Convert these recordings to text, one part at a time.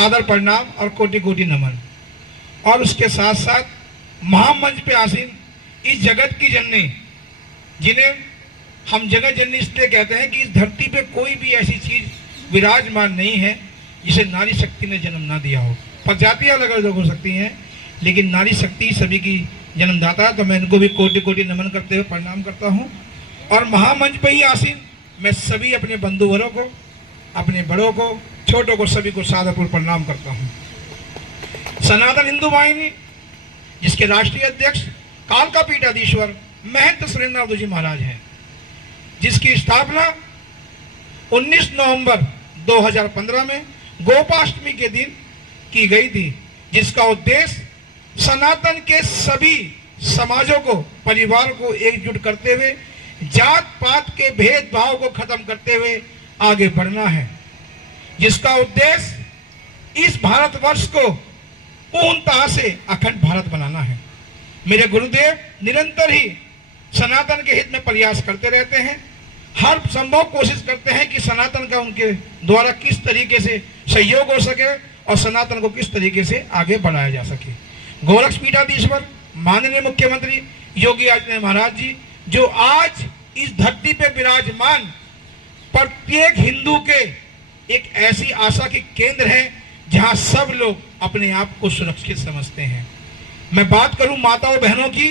सादर प्रणाम और कोटि कोटि नमन। और उसके साथ साथ महामंच पे आसीन इस जगत की जननी, जिन्हें हम जगत जननी इसलिए कहते हैं कि इस धरती पे कोई भी ऐसी चीज विराजमान नहीं है जिसे नारी शक्ति ने जन्म ना दिया हो। प्रजातियां अलग अलग हो सकती हैं, लेकिन नारी शक्ति सभी की जन्मदाता है। तो मैं इनको भी कोटि कोटि नमन करते हुए प्रणाम करता हूँ। और महामंच पे ही आसीन मैं सभी अपने बंधुवरों को, अपने बड़ों को, छोटों को, सभी को सादरपूर्वक प्रणाम करता हूँ। सनातन हिंदू वाहिनी, जिसके राष्ट्रीय अध्यक्ष कालका पीठाधीश्वर महंत सुरेंद्रनाथ जी महाराज हैं, जिसकी स्थापना 19 नवंबर 2015 में गोपाष्टमी के दिन की गई थी, जिसका उद्देश्य सनातन के सभी समाजों को, परिवार को एकजुट करते हुए जात पात के भेदभाव को खत्म करते हुए आगे बढ़ना है, जिसका उद्देश्य इस भारतवर्ष को पूर्णतः से अखंड भारत बनाना है। मेरे गुरुदेव निरंतर ही सनातन के हित में प्रयास करते रहते हैं, हर संभव कोशिश करते हैं कि सनातन का उनके द्वारा किस तरीके से सहयोग हो सके और सनातन को किस तरीके से आगे बढ़ाया जा सके। गोरक्ष पीठाधीश्वर माननीय मुख्यमंत्री योगी आदित्यनाथ महाराज जी, जो आज इस धरती पे विराजमान प्रत्येक हिंदू के एक ऐसी आशा के केंद्र है जहां सब लोग अपने आप को सुरक्षित समझते हैं। मैं बात करूं माताओं बहनों की,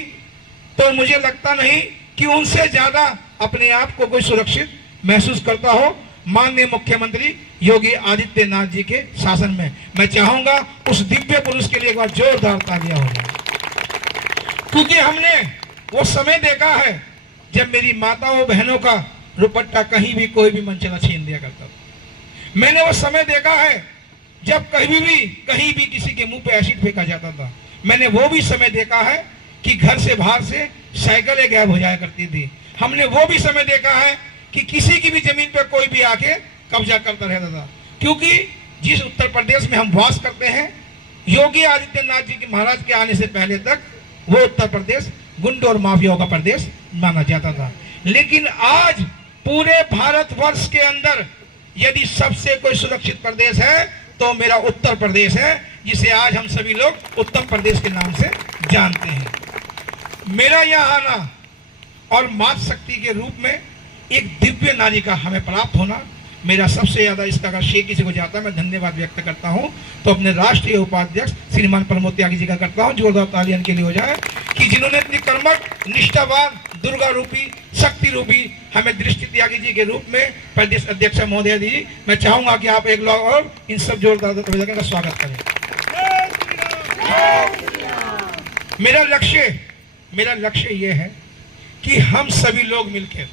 तो मुझे लगता नहीं कि उनसे ज्यादा अपने आप को कोई सुरक्षित महसूस करता हो माननीय मुख्यमंत्री योगी आदित्यनाथ जी के शासन में। मैं चाहूंगा उस दिव्य पुरुष के लिए एक बार जोरदार तालियां हो जाए, क्योंकि हमने वो समय देखा है जब मेरी माताओं बहनों का दुपट्टा कहीं भी कोई भी मनचला छीन दिया करता था। मैंने वो समय देखा है जब कहीं भी किसी के मुंह पे एसिड फेंका जाता था। मैंने वो भी समय देखा है कि घर से बाहर से साइकिलें गायब हो जाया करती थी। हमने वो भी समय देखा है कि किसी की भी जमीन पर कोई भी आके कब्जा करता रहता था, क्योंकि जिस उत्तर प्रदेश में हम वास करते हैं, योगी आदित्यनाथ जी के महाराज के आने से पहले तक वो उत्तर प्रदेश गुंडों और माफियाओं का प्रदेश माना जाता था। लेकिन आज पूरे भारतवर्ष के अंदर यदि सबसे कोई सुरक्षित प्रदेश है तो मेरा उत्तर प्रदेश है, जिसे आज हम सभी लोग उत्तर प्रदेश के नाम से जानते हैं। मेरा यहाँ आना और मातृ शक्ति के रूप में एक दिव्य नारी का हमें प्राप्त होना, मेरा सबसे ज्यादा इसका अगर श्रेय किसी को जाता है, मैं धन्यवाद व्यक्त करता हूं तो अपने राष्ट्रीय उपाध्यक्ष श्रीमान प्रमोद त्यागी जी का करता हूं। जोरदार तालियां के लिए हो जाए कि जिन्होंने इतनी कर्मठ, निष्ठावान, दुर्गा रूपी, शक्ति रूपी हमें दृष्टि त्यागी जी के रूप में प्रदेश अध्यक्ष महोदय जी, मैं चाहूंगा कि आप एक लोग और इन सब जोरदार का स्वागत करें। मेरा लक्ष्य यह है कि हम सभी लोग मिलकर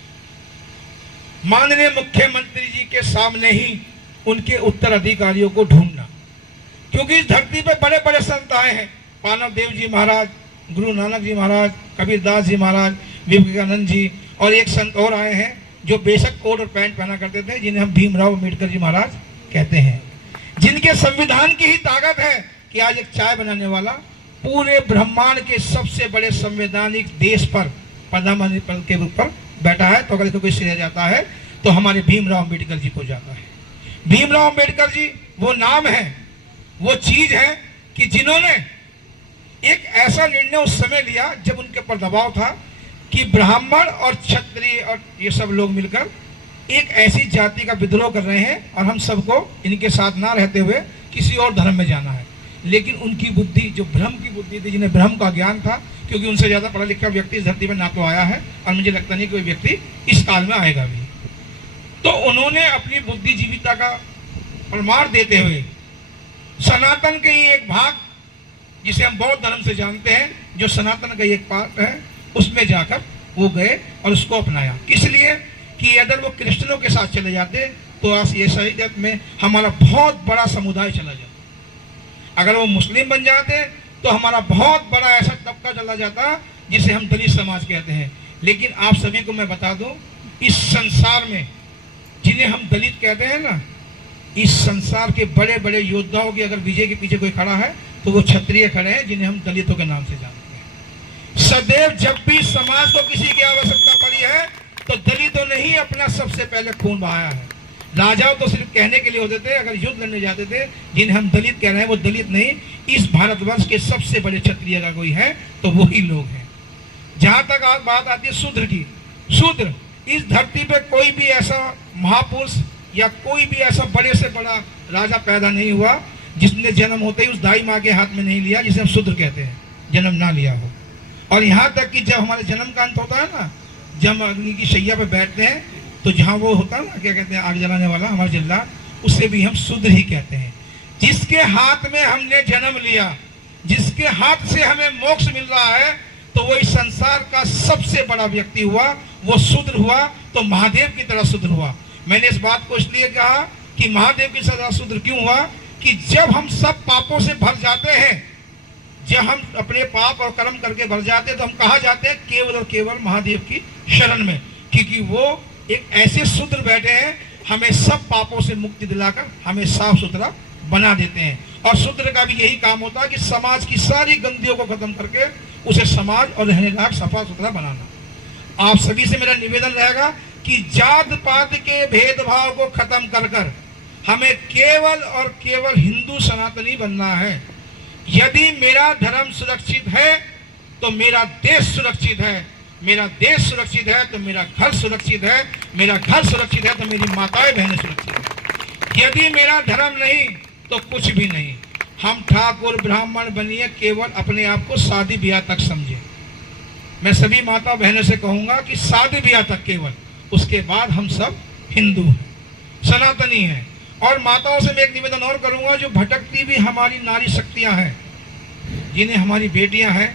माननीय मुख्यमंत्री जी के सामने ही उनके उत्तराधिकारियों को ढूंढना, क्योंकि इस धरती पे बड़े बड़े संत आए हैं, पानव देव जी महाराज, गुरु नानक जी महाराज, कबीरदास जी महाराज, विवेकानंद जी, और एक संत और आए हैं जो बेशक कोट और पैंट पहना करते थे, जिन्हें हम भीमराव अम्बेडकर जी महाराज कहते हैं, जिनके संविधान की ही ताकत है कि आज एक चाय बनाने वाला पूरे ब्रह्मांड के सबसे बड़े संवैधानिक देश पर प्रधानमंत्री पद के ऊपर बैठा है। तो अगर तो कोई श्रेय जाता है तो हमारे भीमराव अम्बेडकर जी को जाता है। भीमराव अम्बेडकर जी वो नाम है, वो चीज है कि जिन्होंने एक ऐसा निर्णय उस समय लिया जब उनके ऊपर दबाव था कि ब्राह्मण और क्षत्रिय और ये सब लोग मिलकर एक ऐसी जाति का विद्रोह कर रहे हैं और हम सबको इनके साथ ना रहते हुए किसी और धर्म में जाना है। लेकिन उनकी बुद्धि, जो ब्रह्म की बुद्धि थी, जिन्हें ब्रह्म का ज्ञान था, क्योंकि उनसे ज्यादा पढ़ा लिखा व्यक्ति इस धरती पर ना तो आया है और मुझे लगता नहीं कोई व्यक्ति इस काल में आएगा भी, तो उन्होंने अपनी बुद्धिजीविता का प्रमाण देते हुए सनातन के ही एक भाग, जिसे हम बौद्ध धर्म से जानते हैं, जो सनातन का एक पार्ट है, उसमें जाकर वो गए और उसको अपनाया। इसलिए कि अगर वो क्रिश्चियनों के साथ चले जाते तो आज ये शरीयत में हमारा बहुत बड़ा समुदाय चला जाता, अगर वो मुस्लिम बन जाते तो हमारा बहुत बड़ा ऐसा तबका चला जाता जिसे हम दलित समाज कहते हैं। लेकिन आप सभी को मैं बता दूं, इस संसार में जिन्हें हम दलित कहते हैं ना, इस संसार के बड़े बड़े योद्धाओं की अगर विजय के पीछे कोई खड़ा है तो वो क्षत्रिय खड़े हैं, जिन्हें हम दलितों के नाम से जानते हैं। सदैव जब भी समाज को किसी की आवश्यकता पड़ी है तो दलितों ने ही अपना सबसे पहले खून बहाया है। राजा तो सिर्फ कहने के लिए होते थे, अगर युद्ध लड़ने जाते थे, जिन्हें हम दलित कह रहे हैं वो दलित नहीं, इस भारतवर्ष के सबसे बड़े क्षत्रिय अगर कोई है तो वही लोग हैं। जहां तक आज बात आती है शूद्र की, शूद्र इस धरती पे कोई भी ऐसा महापुरुष या कोई भी ऐसा बड़े से बड़ा राजा पैदा नहीं हुआ जिसने जन्म होते ही उस दाई माँ के हाथ में नहीं लिया, जिसे हम शूद्र कहते हैं, जन्म ना लिया हो। और यहाँ तक कि जब हमारे जन्म का अंत होता है ना, जब अग्नि की शैया पे बैठते हैं तो जहाँ वो होता है ना, क्या कहते हैं, आग जलाने वाला हमारा जल्लाद, उसे भी हम शूद्र ही कहते हैं। जिसके हाथ में हमने जन्म लिया, जिसके हाथ से हमें मोक्ष मिल रहा है, तो वो इस संसार का सबसे बड़ा व्यक्ति हुआ, वो शूद्र हुआ, तो महादेव की तरह शूद्र हुआ। मैंने इस बात को इसलिए कहा कि महादेव की तरह शूद्र क्यों हुआ, कि जब हम सब पापों से भर जाते हैं, जब हम अपने पाप और कर्म करके भर जाते हैं, तो हम कहा जाते हैं केवल और केवल महादेव की शरण में, क्योंकि वो एक ऐसे शूद्र बैठे हैं, हमें सब पापों से मुक्ति दिलाकर हमें साफ सुथरा बना देते हैं। और शूद्र का भी यही काम होता है कि समाज की सारी गंदियों को खत्म करके उसे समाज और रहने लायक सफा सुथरा बनाना। आप सभी से मेरा निवेदन रहेगा कि जात पात के भेदभाव को खत्म कर कर हमें केवल और केवल हिंदू सनातनी बनना है। यदि मेरा धर्म सुरक्षित है तो मेरा देश सुरक्षित है, मेरा देश सुरक्षित है तो मेरा घर सुरक्षित है, मेरा घर सुरक्षित है तो मेरी माताएं बहनें सुरक्षित है। यदि मेरा धर्म नहीं तो कुछ भी नहीं। हम ठाकुर ब्राह्मण बनिए, केवल अपने आप को शादी ब्याह तक समझे। मैं सभी माता बहनों से कहूंगा कि शादी ब्याह तक केवल, उसके बाद हम सब हिंदू हैं, सनातनी हैं। और माताओं से मैं एक निवेदन और करूंगा, जो भटकती भी हमारी नारी शक्तियां हैं, जिन्हें हमारी बेटियां हैं,